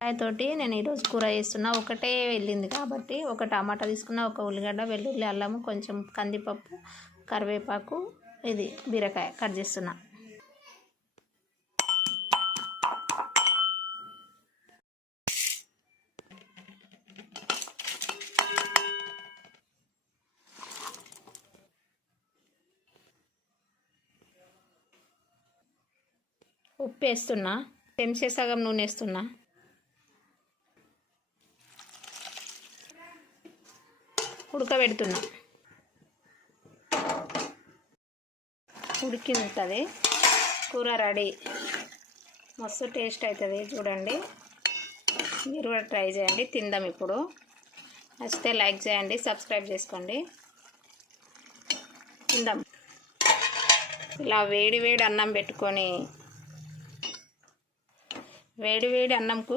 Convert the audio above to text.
తోటి నేను ఈరోజు కూర చేస్తున్నా. ఒకటే వెళ్ళింది కాబట్టి ఒక టమాటా తీసుకున్నా, ఒక ఉల్లిగడ్డ, వెల్లుల్లి, అల్లము, కొంచెం కందిపప్పు, కరివేపాకు, ఇది బీరకాయ కట్ చేస్తున్నా. ఉప్పు వేస్తున్నా, చెంచా సగం నూనె వేస్తున్నా. ఉడకబెడుతున్నా. ఉడికింది, కూర రెడీ. మస్తు టేస్ట్ అవుతుంది, చూడండి. మీరు కూడా ట్రై చేయండి. తిందాం ఇప్పుడు. నచ్చితే లైక్ చేయండి, సబ్స్క్రైబ్ చేసుకోండి. తిందాం. ఇలా వేడి వేడి అన్నం పెట్టుకొని వేడి వేడి అన్నంకు